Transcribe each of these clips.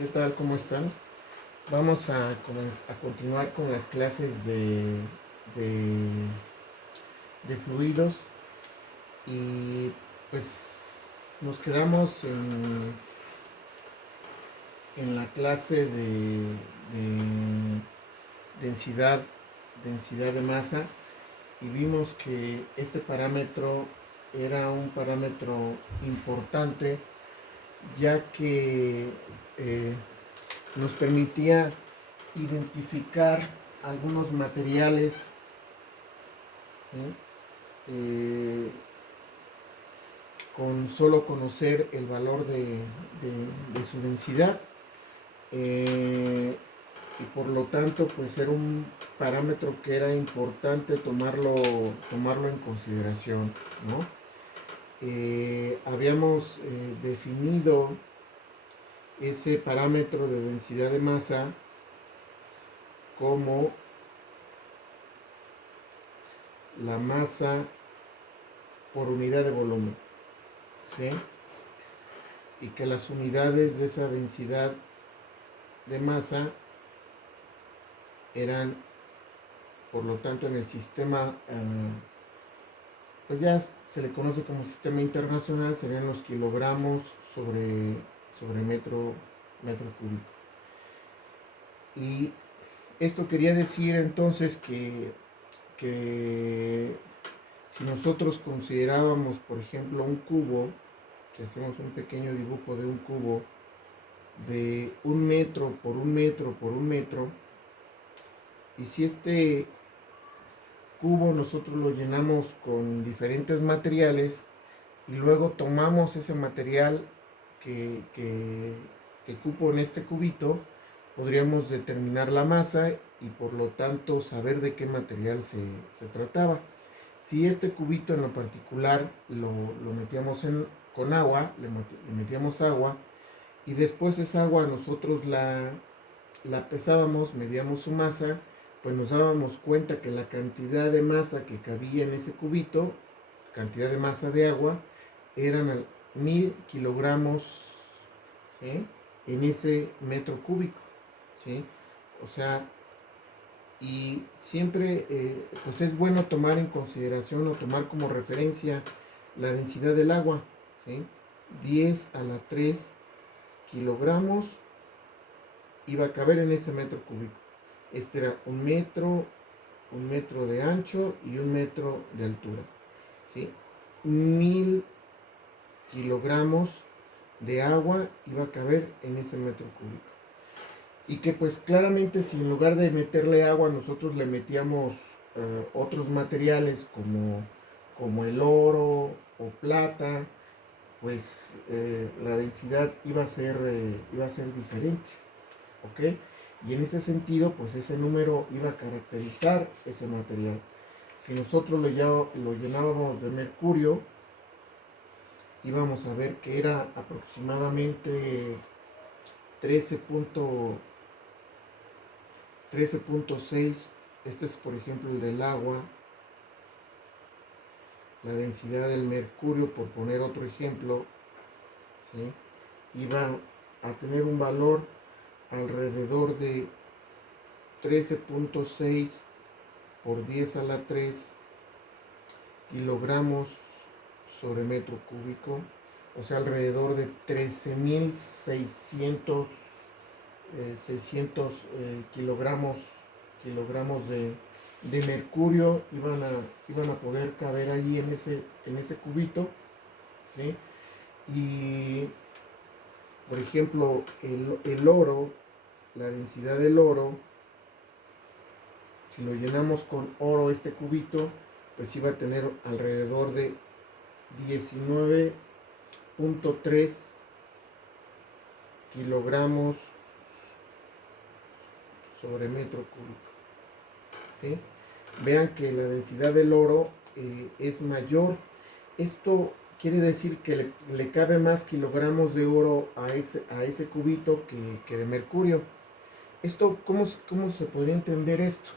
¿Qué tal? ¿Cómo están? Vamos a continuar con las clases de, de fluidos y pues nos quedamos en la clase de densidad, densidad de masa y vimos que este parámetro era un parámetro importante ya que eh, nos permitía identificar algunos materiales, ¿sí? eh, con solo conocer el valor de su densidad, y por lo tanto pues era un parámetro que era importante tomarlo en consideración, ¿no? Habíamos definido ese parámetro de densidad de masa como la masa por unidad de volumen, ¿sí? Y que las unidades de esa densidad de masa eran, por lo tanto, en el sistema, pues ya se le conoce como sistema internacional, serían los kilogramos sobre metro cúbico. Y esto quería decir entonces que si nosotros considerábamos, por ejemplo, un cubo, que hacemos un pequeño dibujo de un cubo de 1 metro por 1 metro por 1 metro, y si este cubo nosotros lo llenamos con diferentes materiales y luego tomamos ese material que cupo en este cubito, podríamos determinar la masa y por lo tanto saber de qué material se trataba. Si este cubito en lo particular lo metíamos con agua, le metíamos agua y después esa agua nosotros la pesábamos, medíamos su masa, pues nos dábamos cuenta que la cantidad de masa que cabía en ese cubito, cantidad de masa de agua, eran 1000 kilogramos, ¿sí? En ese metro cúbico, ¿sí? O sea, y siempre pues es bueno tomar en consideración o tomar como referencia la densidad del agua, ¿sí? 10 a la 3 kilogramos iba a caber en ese metro cúbico. Este era 1 metro de ancho y 1 metro de altura, ¿sí? 1000 kilogramos de agua iba a caber en ese metro cúbico. Y que pues claramente si en lugar de meterle agua nosotros le metíamos otros materiales como el oro o plata, pues la densidad iba a ser diferente, ¿ok? Y en ese sentido, pues ese número iba a caracterizar ese material. Si nosotros lo llenábamos de mercurio, íbamos a ver que era aproximadamente 13.6. Este es, por ejemplo, el del agua. La densidad del mercurio, por poner otro ejemplo, ¿sí? Iba a tener un valor alrededor de 13.6 por 10 a la 3 kilogramos sobre metro cúbico, o sea, alrededor de 13.600 600 kilogramos de mercurio iban a poder caber ahí en ese cubito, ¿sí? Y, por ejemplo, el oro, la densidad del oro, si lo llenamos con oro este cubito, pues iba a tener alrededor de 19.3 kilogramos sobre metro cúbico, ¿sí? Vean que la densidad del oro es mayor. Esto quiere decir que le cabe más kilogramos de oro a ese cubito que de mercurio. Esto, ¿cómo se podría entender esto?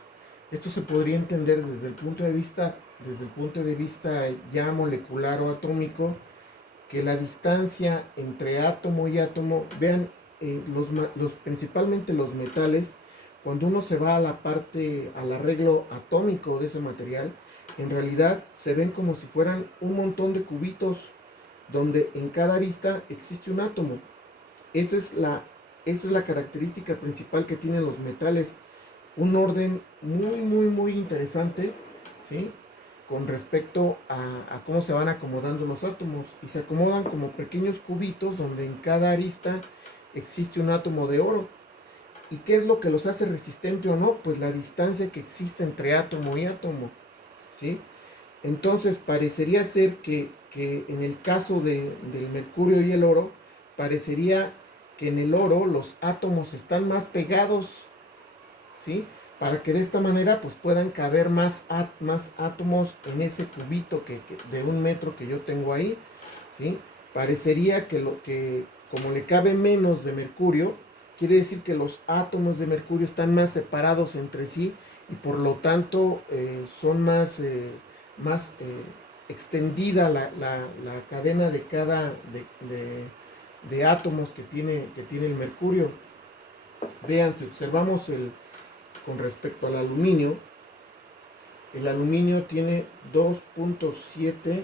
Esto se podría entender desde el punto de vista ya molecular o atómico, que la distancia entre átomo y átomo, vean, principalmente los metales, cuando uno se va a la parte, al arreglo atómico de ese material, en realidad se ven como si fueran un montón de cubitos donde en cada arista existe un átomo. Esa es la característica principal que tienen los metales. Un orden muy, muy, muy interesante, ¿sí? Con respecto a cómo se van acomodando los átomos. Y se acomodan como pequeños cubitos donde en cada arista existe un átomo de oro. ¿Y qué es lo que los hace resistente o no? Pues la distancia que existe entre átomo y átomo, ¿sí? Entonces parecería ser que en el caso del mercurio y el oro, parecería que en el oro los átomos están más pegados, ¿sí? Para que de esta manera pues puedan caber más átomos en ese cubito de 1 metro que yo tengo ahí, ¿sí? Parecería que como le cabe menos de mercurio, quiere decir que los átomos de mercurio están más separados entre sí y por lo tanto son más extendida la cadena de cada de átomos que tiene el mercurio. Vean, si observamos con respecto al aluminio, el aluminio tiene 2.7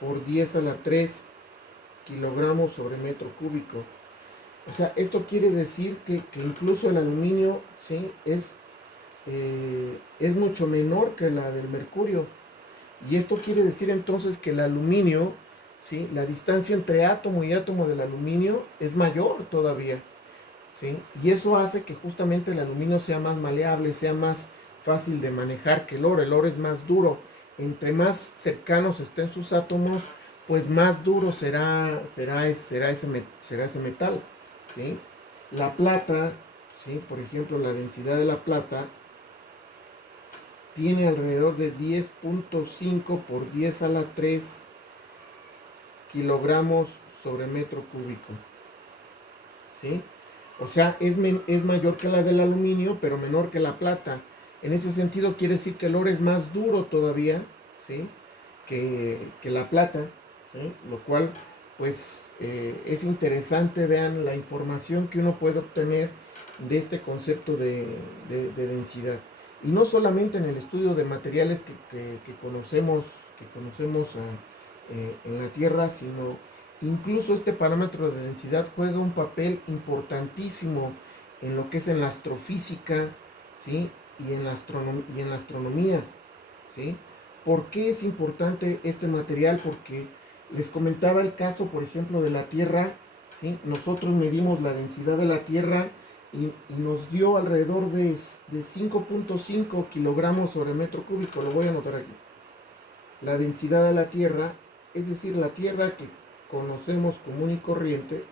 por 10 a la 3 kilogramos sobre metro cúbico. O sea, esto quiere decir que incluso el aluminio, ¿sí? Es mucho menor que la del mercurio. Y esto quiere decir entonces que el aluminio, ¿sí? La distancia entre átomo y átomo del aluminio es mayor todavía, ¿sí? Y eso hace que justamente el aluminio sea más maleable, sea más fácil de manejar que el oro. El oro es más duro. Entre más cercanos estén sus átomos, pues más duro será ese metal, ¿sí? La plata, ¿sí? Por ejemplo, la densidad de la plata tiene alrededor de 10.5 por 10 a la 3 kilogramos sobre metro cúbico, ¿sí? O sea, es mayor que la del aluminio, pero menor que la plata. En ese sentido quiere decir que el oro es más duro todavía, ¿sí? que la plata, ¿sí? Lo cual, pues, es interesante. Vean la información que uno puede obtener de este concepto de densidad. Y no solamente en el estudio de materiales que conocemos en la Tierra, sino incluso este parámetro de densidad juega un papel importantísimo en lo que es en la astrofísica, ¿sí? y en la astronomía, ¿sí? ¿Por qué es importante este material? Porque les comentaba el caso, por ejemplo, de la Tierra, ¿sí? Nosotros medimos la densidad de la Tierra y nos dio alrededor de 5.5 kilogramos sobre metro cúbico. Lo voy a anotar aquí. La densidad de la Tierra, es decir, la Tierra que conocemos común y corriente,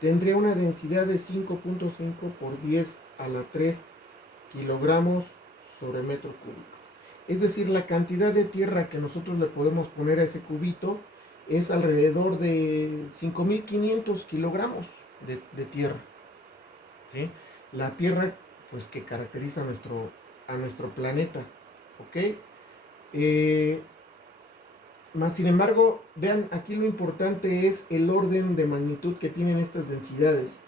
tendría una densidad de 5.5 por 10 a la 3 kilogramos sobre metro cúbico. Es decir, la cantidad de tierra que nosotros le podemos poner a ese cubito es alrededor de 5.500 kilogramos de tierra, ¿sí? La tierra, pues, que caracteriza a nuestro planeta, ¿ok? Más sin embargo, vean, aquí lo importante es el orden de magnitud que tienen estas densidades.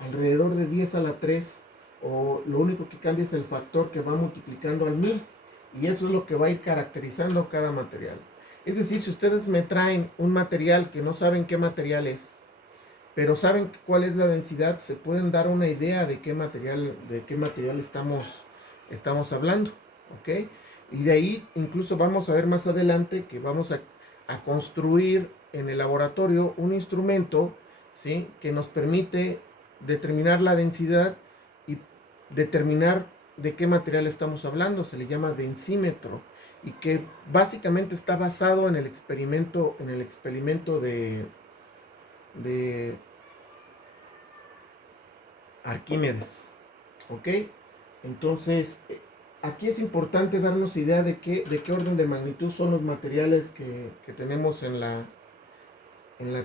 Alrededor de 10 a la 3, o lo único que cambia es el factor que va multiplicando al 1000. Y eso es lo que va a ir caracterizando cada material. Es decir, si ustedes me traen un material que no saben qué material es, pero saben cuál es la densidad, se pueden dar una idea de qué material estamos hablando, ¿ok? Y de ahí incluso vamos a ver más adelante que vamos a construir en el laboratorio un instrumento, ¿sí? Que nos permite determinar la densidad y determinar de qué material estamos hablando. Se le llama densímetro y que básicamente está basado en el experimento de Arquímedes, ¿ok? Entonces, aquí es importante darnos idea de qué orden de magnitud son los materiales que tenemos en la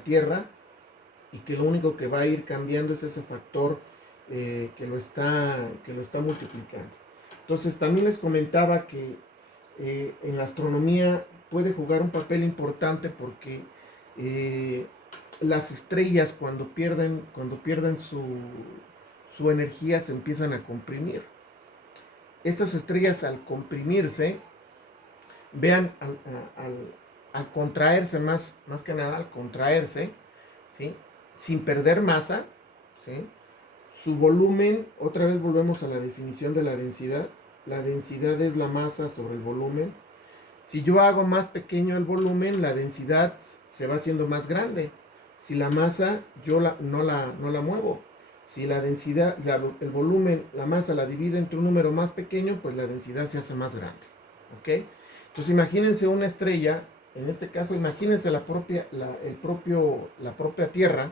Tierra, y que lo único que va a ir cambiando es ese factor que lo está multiplicando. Entonces, también les comentaba que en la astronomía puede jugar un papel importante porque las estrellas cuando pierden su energía se empiezan a comprimir. Estas estrellas al comprimirse, vean, al contraerse más que nada, al contraerse, ¿sí? Sin perder masa, ¿sí? Su volumen, otra vez volvemos a la definición de la densidad. La densidad es la masa sobre el volumen. Si yo hago más pequeño el volumen, la densidad se va haciendo más grande. Si la masa yo no la muevo. Si la densidad, el volumen, la masa la divide entre un número más pequeño, pues la densidad se hace más grande. ¿Ok? Entonces imagínense una estrella, en este caso imagínense la propia Tierra,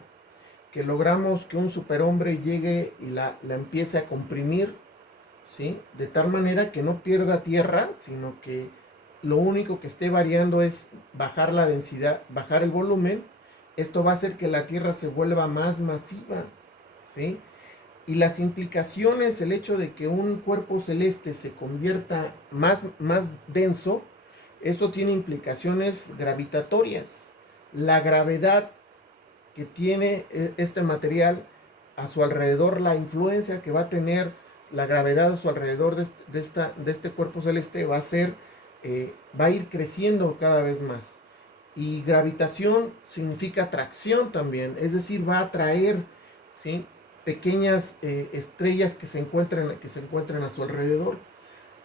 que logramos que un superhombre llegue y la empiece a comprimir, ¿sí? De tal manera que no pierda tierra, sino que lo único que esté variando es bajar la densidad, bajar el volumen. Esto va a hacer que la Tierra se vuelva más masiva, ¿sí? Y las implicaciones, el hecho de que un cuerpo celeste se convierta más denso, eso tiene implicaciones gravitatorias. La gravedad que tiene este material a su alrededor, la influencia que va a tener la gravedad a su alrededor de este cuerpo celeste va a ir creciendo cada vez más. Y gravitación significa atracción también, es decir, va a atraer, ¿sí? Pequeñas estrellas que se encuentran a su alrededor.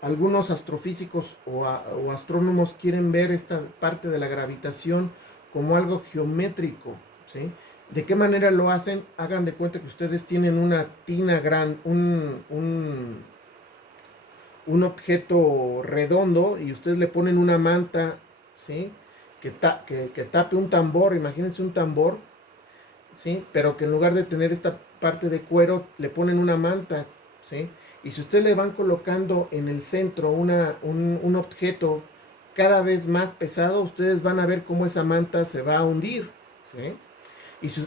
Algunos astrofísicos o astrónomos quieren ver esta parte de la gravitación como algo geométrico, ¿sí? ¿De qué manera lo hacen? Hagan de cuenta que ustedes tienen una tina grande, un objeto redondo y ustedes le ponen una manta, ¿sí? Que tape un tambor, imagínense un tambor, ¿sí? Pero que en lugar de tener esta parte de cuero, le ponen una manta, ¿sí? Y si ustedes le van colocando en el centro un objeto cada vez más pesado, ustedes van a ver cómo esa manta se va a hundir, ¿sí?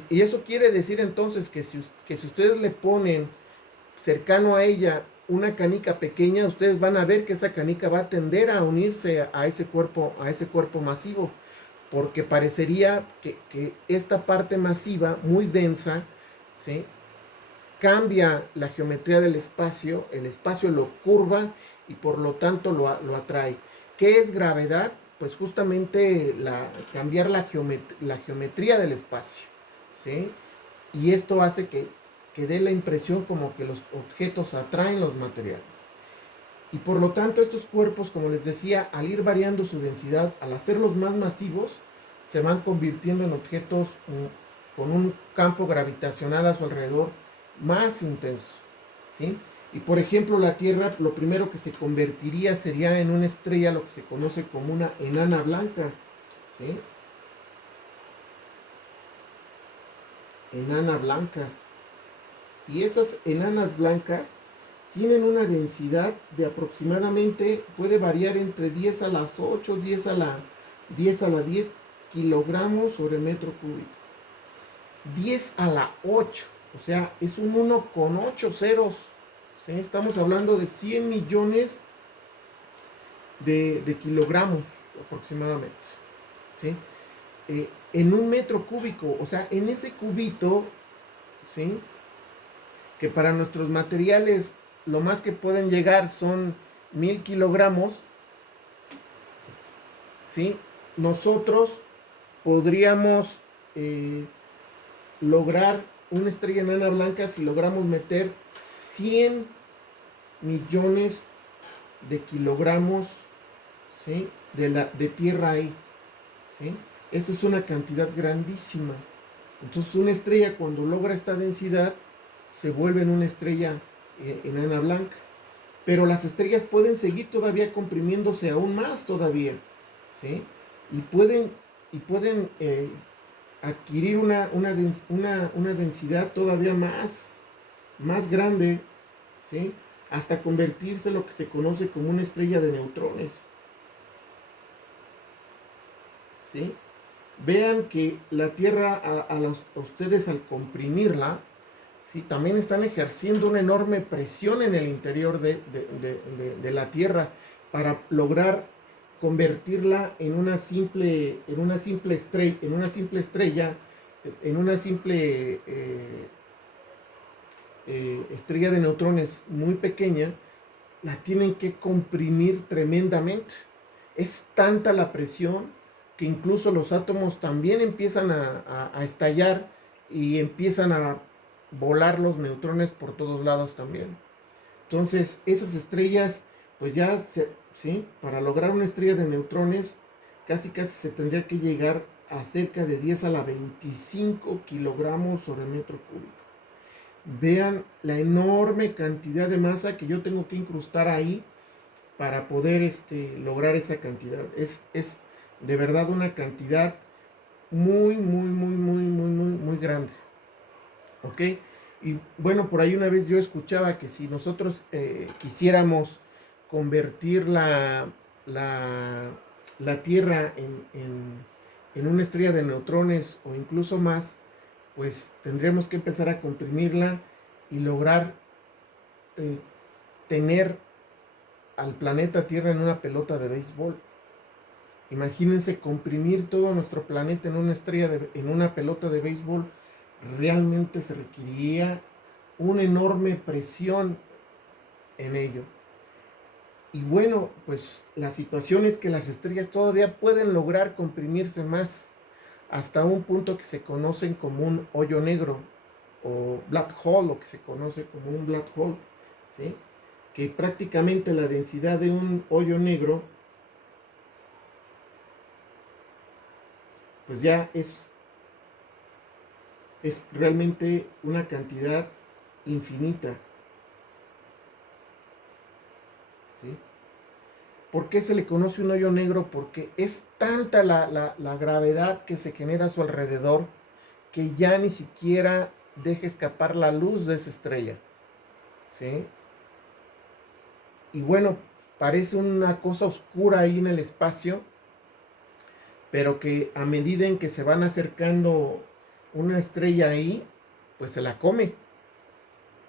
Y eso quiere decir entonces que si ustedes le ponen cercano a ella una canica pequeña, ustedes van a ver que esa canica va a tender a unirse a ese cuerpo masivo, porque parecería que esta parte masiva, muy densa, ¿sí? Cambia la geometría del espacio, el espacio lo curva y por lo tanto lo atrae. ¿Qué es gravedad? Pues justamente cambiar la geometría del espacio, ¿sí? Y esto hace que dé la impresión como que los objetos atraen los materiales. Y por lo tanto estos cuerpos, como les decía, al ir variando su densidad, al hacerlos más masivos, se van convirtiendo en objetos con un campo gravitacional a su alrededor más intenso, ¿sí? Y por ejemplo la Tierra, lo primero que se convertiría sería en una estrella, lo que se conoce como una enana blanca, ¿sí? Enana blanca. Y esas enanas blancas tienen una densidad de aproximadamente, puede variar entre 10 a las 8, 10 a la 10 kilogramos sobre metro cúbico. 10 a la 8, o sea, es un 1,8 ceros. ¿Sí? Estamos hablando de 100 millones de kilogramos aproximadamente. ¿Sí? En un metro cúbico, o sea, en ese cubito, ¿sí? Que para nuestros materiales lo más que pueden llegar son 1000 kilogramos, ¿sí? Nosotros podríamos lograr una estrella enana blanca si logramos meter 100 millones de kilogramos, ¿sí? de tierra ahí, ¿sí? Eso es una cantidad grandísima. Entonces una estrella cuando logra esta densidad se vuelve en una estrella enana blanca. Pero las estrellas pueden seguir todavía comprimiéndose aún más todavía, ¿sí? Y pueden adquirir una densidad todavía más grande, ¿sí? Hasta convertirse en lo que se conoce como una estrella de neutrones, ¿sí? Vean que la Tierra a ustedes al comprimirla, ¿sí? También están ejerciendo una enorme presión en el interior de la Tierra para lograr convertirla en una simple estrella en una simple estrella de neutrones muy pequeña, la tienen que comprimir tremendamente. Es tanta la presión que incluso los átomos también empiezan a estallar y empiezan a volar los neutrones por todos lados también. Entonces, esas estrellas, pues ya, ¿sí? Para lograr una estrella de neutrones, casi se tendría que llegar a cerca de 10 a la 25 kilogramos sobre metro cúbico. Vean la enorme cantidad de masa que yo tengo que incrustar ahí para poder lograr esa cantidad. Es de verdad una cantidad muy grande. ¿Ok? Y bueno, por ahí una vez yo escuchaba que si nosotros quisiéramos convertir la Tierra en una estrella de neutrones o incluso más, pues tendríamos que empezar a comprimirla y lograr eh, tener al planeta Tierra en una pelota de béisbol. Imagínense comprimir todo nuestro planeta en una en una pelota de béisbol. Realmente se requeriría una enorme presión en ello. Y bueno, pues la situación es que las estrellas todavía pueden lograr comprimirse más hasta un punto que se conocen como un hoyo negro o black hole, o que se conoce como un black hole, ¿sí? Que prácticamente la densidad de un hoyo negro pues ya es realmente una cantidad infinita, ¿sí? ¿Por qué se le conoce un hoyo negro? Porque es tanta la gravedad que se genera a su alrededor que ya ni siquiera deja escapar la luz de esa estrella, ¿sí? Y bueno, parece una cosa oscura ahí en el espacio, pero que a medida en que se van acercando una estrella ahí, pues se la come.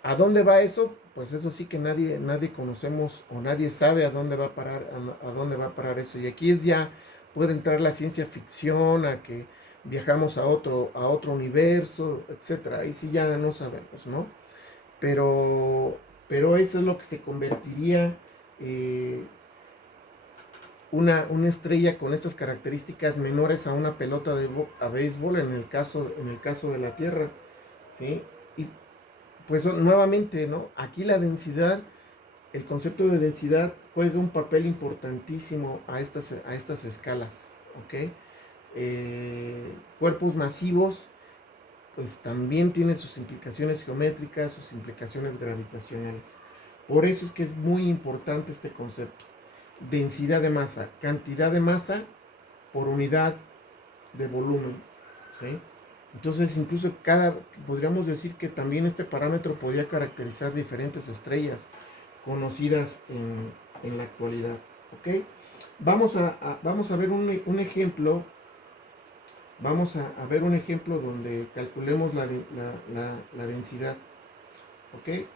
¿A dónde va eso? Pues eso sí que nadie conocemos o nadie sabe a dónde va a parar, a dónde va a parar eso. Y aquí es ya, puede entrar la ciencia ficción, a que viajamos a otro universo, etcétera. Ahí sí ya no sabemos, ¿no? Pero, pero eso es lo que se convertiría eh, una estrella con estas características menores a una pelota a béisbol en el caso de la Tierra, ¿sí? Y pues nuevamente, ¿no? Aquí la densidad, el concepto de densidad juega un papel importantísimo a estas escalas, ¿ok? Cuerpos masivos, pues también tienen sus implicaciones geométricas, sus implicaciones gravitacionales. Por eso es que es muy importante este concepto. Densidad de masa, cantidad de masa por unidad de volumen, ¿sí? Entonces, incluso podríamos decir que también este parámetro podría caracterizar diferentes estrellas conocidas en la actualidad, ¿ok? Vamos a ver un ejemplo, ver un ejemplo donde calculemos la densidad, ¿ok?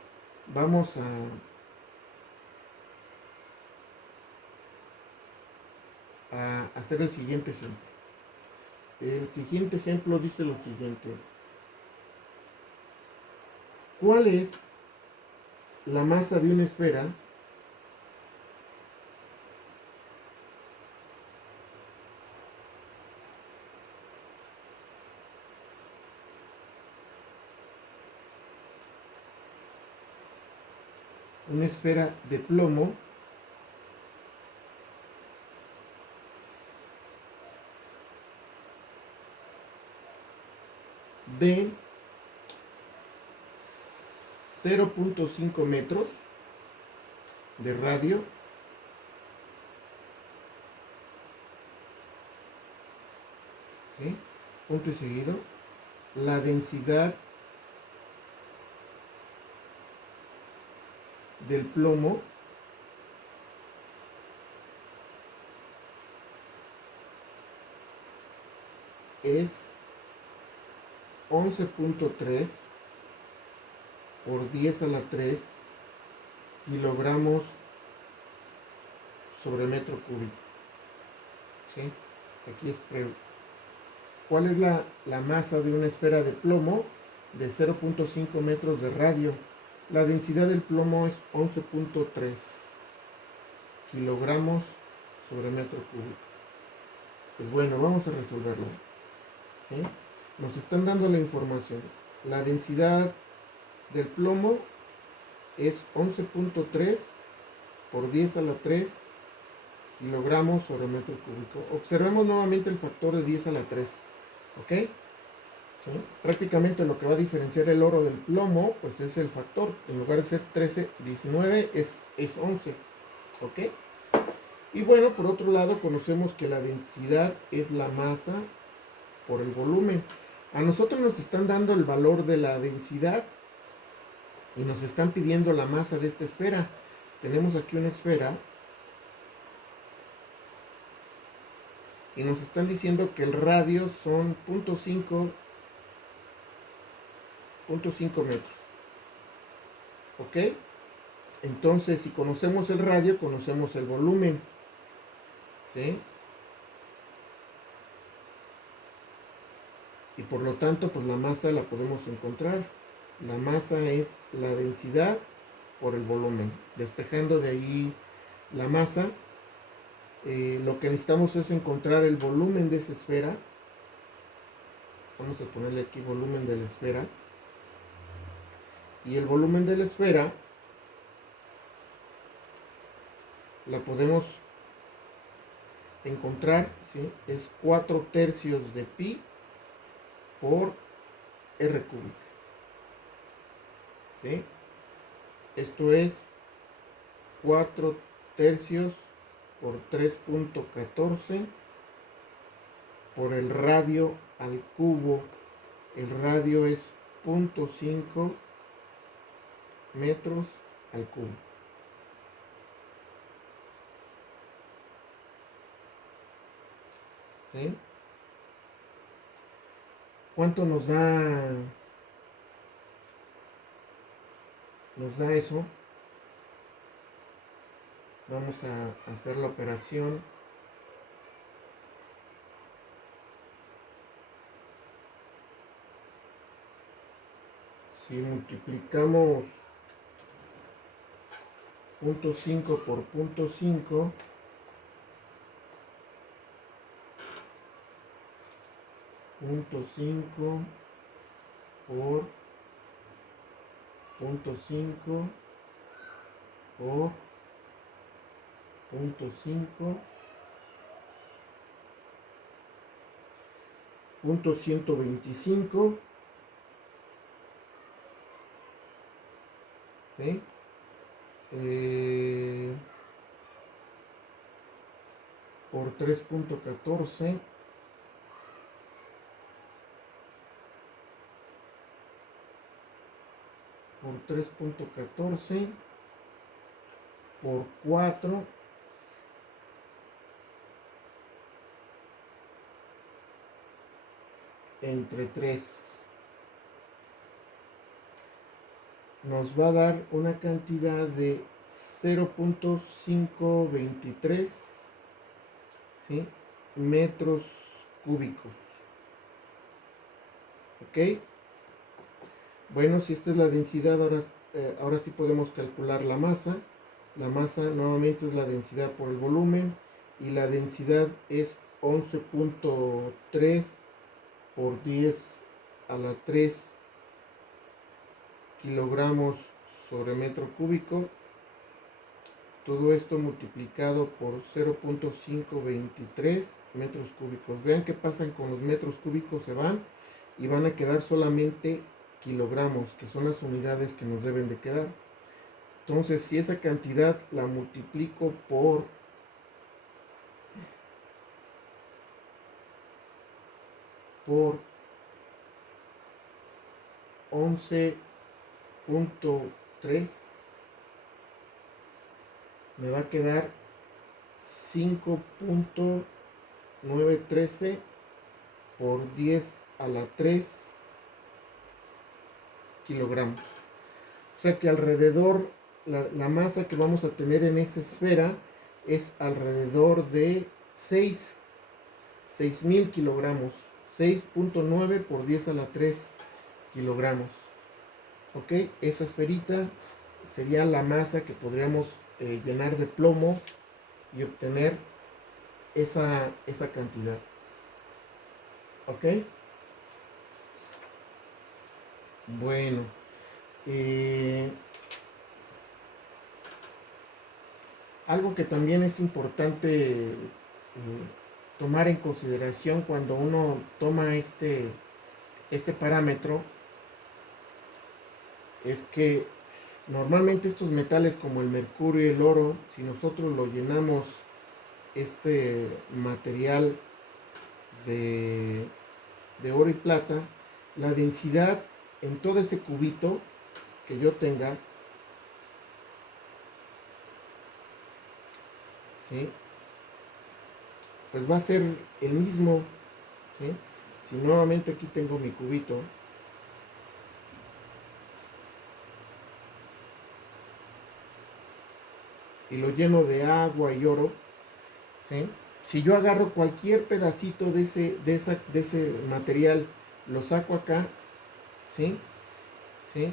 Vamos a hacer el siguiente ejemplo. El siguiente ejemplo dice lo siguiente. ¿Cuál es la masa de una esfera de plomo de 0.5 metros de radio ¿sí? Punto y seguido? La densidad del plomo es 11.3 por 10 a la 3 kilogramos sobre metro cúbico, ¿sí? Aquí es ¿Cuál es la masa de una esfera de plomo de 0.5 metros de radio? La densidad del plomo es 11.3 kilogramos sobre metro cúbico. Pues bueno, vamos a resolverlo. ¿Sí? Nos están dando la información. La densidad del plomo es 11.3 por 10 a la 3 kilogramos sobre metro cúbico. Observemos nuevamente el factor de 10 a la 3. ¿Ok? ¿Sí? Prácticamente lo que va a diferenciar el oro del plomo, pues es el factor. En lugar de ser 13, 19 es 11. ¿Ok? Y bueno, por otro lado, conocemos que la densidad es la masa por el volumen. A nosotros nos están dando el valor de la densidad y nos están pidiendo la masa de esta esfera. Tenemos aquí una esfera y nos están diciendo que el radio son 0.5 metros. ¿Ok? Entonces, si conocemos el radio, conocemos el volumen. ¿Sí? Y por lo tanto, pues la masa la podemos encontrar. La masa es la densidad por el volumen. Despejando de ahí la masa, lo que necesitamos es encontrar el volumen de esa esfera. Vamos a ponerle aquí volumen de la esfera. Y el volumen de la esfera la podemos encontrar, ¿sí? Es 4/3 de pi por r cúbica. ¿Sí? Esto es 4/3 por 3.14 por el radio al cubo. El radio es 0.5 metros al cubo. ¿Sí? ¿Cuánto nos da eso? Vamos a hacer la operación. Si multiplicamos 0.5 por 0.5, .5 por 0.5 por 0.5 .125, ¿sí? Por 3.14 por 3.14 por 4 entre 3 nos va a dar una cantidad de 0.523, ¿sí? metros cúbicos. ¿Ok? Bueno, si esta es la densidad, ahora sí podemos calcular la masa. La masa nuevamente es la densidad por el volumen y la densidad es 11.3 por 10 a la 3 kilogramos sobre metro cúbico. Todo esto multiplicado por 0.523 metros cúbicos. Vean qué pasa con los metros cúbicos, se van y van a quedar solamente kilogramos, que son las unidades que nos deben de quedar. Entonces, si esa cantidad la multiplico por 11.3, me va a quedar 5.913 por 10 a la 3 kilogramos. O sea que alrededor, la masa que vamos a tener en esa esfera es alrededor de 6.000 kilogramos. 6.9 por 10 a la 3 kilogramos. Ok, esa esferita sería la masa que podríamos llenar de plomo y obtener esa cantidad. Ok, bueno, eh, algo que también es importante tomar en consideración cuando uno toma este parámetro es que normalmente estos metales como el mercurio y el oro, si nosotros lo llenamos este material de, de oro y plata, la densidad en todo ese cubito que yo tenga, ¿sí? Pues va a ser el mismo, ¿sí? Si nuevamente aquí tengo mi cubito, y lo lleno de agua y oro, ¿sí? Si yo agarro cualquier pedacito de ese material, lo saco acá, ¿sí? ¿Sí?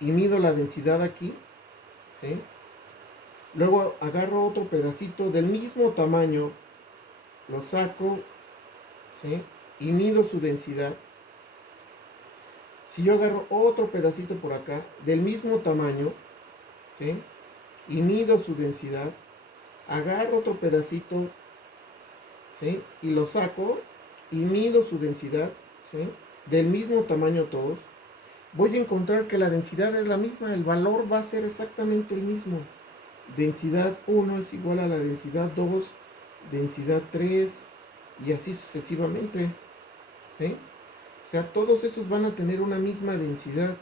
Y mido la densidad aquí, ¿sí? Luego agarro otro pedacito del mismo tamaño, lo saco, ¿sí? Y mido su densidad. Si yo agarro otro pedacito por acá, del mismo tamaño, ¿sí? Y mido su densidad, agarro otro pedacito, ¿sí? Y lo saco y mido su densidad, ¿sí? Del mismo tamaño todos, voy a encontrar que la densidad es la misma, el valor va a ser exactamente el mismo. Densidad 1 es igual a la densidad 2, densidad 3 y así sucesivamente, ¿sí? O sea, todos esos van a tener una misma densidad,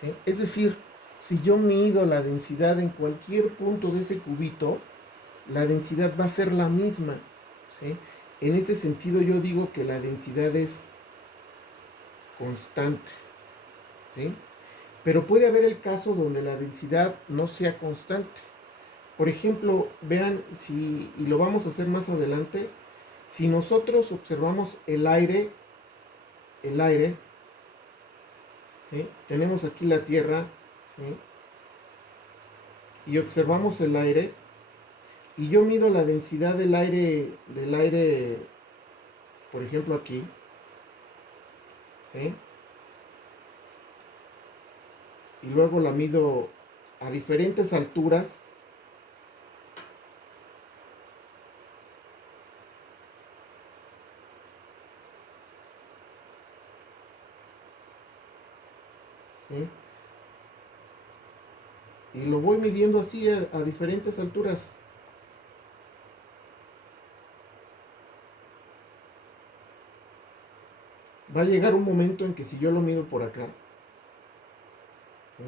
¿sí? Es decir, si yo mido la densidad en cualquier punto de ese cubito, la densidad va a ser la misma, ¿sí? En ese sentido yo digo que la densidad es constante, ¿sí? Pero puede haber el caso donde la densidad no sea constante. Por ejemplo, vean, y lo vamos a hacer más adelante, si nosotros observamos el aire, ¿sí? Tenemos aquí la Tierra, ¿sí? Y observamos el aire, y yo mido la densidad del aire, por ejemplo aquí, ¿sí? Y luego la mido a diferentes alturas, ¿sí? Y lo voy midiendo así a diferentes alturas. Va a llegar un momento en que si yo lo mido por acá, ¿sí?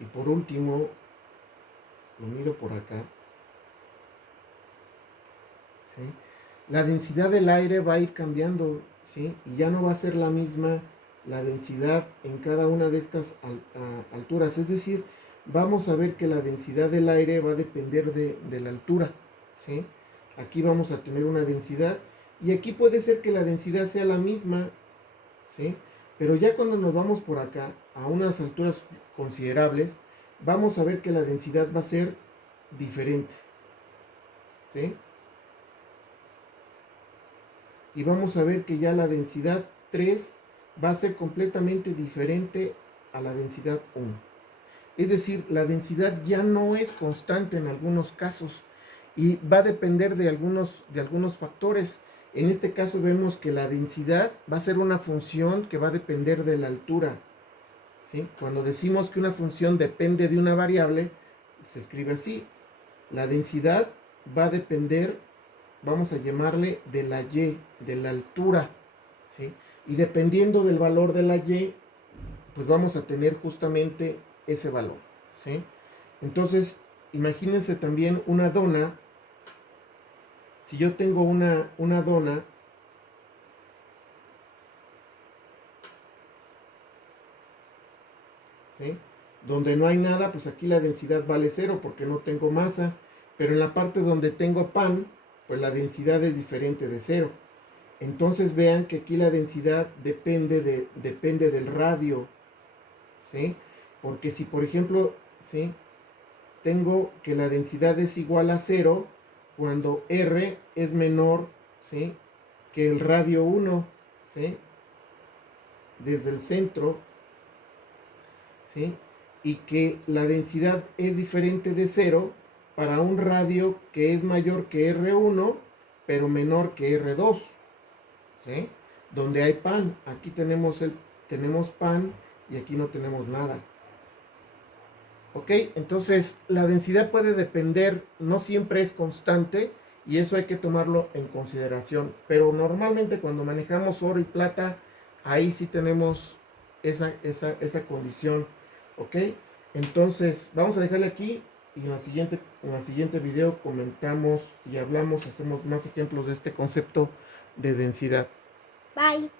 Y por último lo mido por acá, ¿sí? La densidad del aire va a ir cambiando, ¿sí? Y ya no va a ser la misma la densidad en cada una de estas alturas. Es decir, vamos a ver que la densidad del aire va a depender de la altura, ¿sí? Aquí vamos a tener una densidad y aquí puede ser que la densidad sea la misma, ¿sí? Pero ya cuando nos vamos por acá, a unas alturas considerables, vamos a ver que la densidad va a ser diferente, ¿sí? Y vamos a ver que ya la densidad 3 va a ser completamente diferente a la densidad 1. Es decir, la densidad ya no es constante en algunos casos y va a depender de algunos factores. En este caso vemos que la densidad va a ser una función que va a depender de la altura, ¿sí? Cuando decimos que una función depende de una variable, se escribe así. La densidad va a depender, vamos a llamarle, de la y, de la altura, ¿sí? Y dependiendo del valor de la y, pues vamos a tener justamente ese valor, ¿sí? Entonces, imagínense también una dona. Si yo tengo una dona, ¿sí? Donde no hay nada, pues aquí la densidad vale 0 porque no tengo masa. Pero en la parte donde tengo pan, pues la densidad es diferente de 0. Entonces vean que aquí la densidad depende del radio, ¿sí? Porque si por ejemplo, ¿sí?, tengo que la densidad es igual a 0 cuando R es menor, ¿sí?, que el radio 1, ¿sí?, desde el centro, ¿sí?, y que la densidad es diferente de 0 para un radio que es mayor que R1, pero menor que R2, ¿sí? Donde hay pan, aquí tenemos pan y aquí no tenemos nada. ¿Ok? Entonces, la densidad puede depender, no siempre es constante, y eso hay que tomarlo en consideración. Pero normalmente cuando manejamos oro y plata, ahí sí tenemos esa condición. ¿Ok? Entonces, vamos a dejarle aquí y en la siguiente video comentamos y hablamos, hacemos más ejemplos de este concepto de densidad. Bye.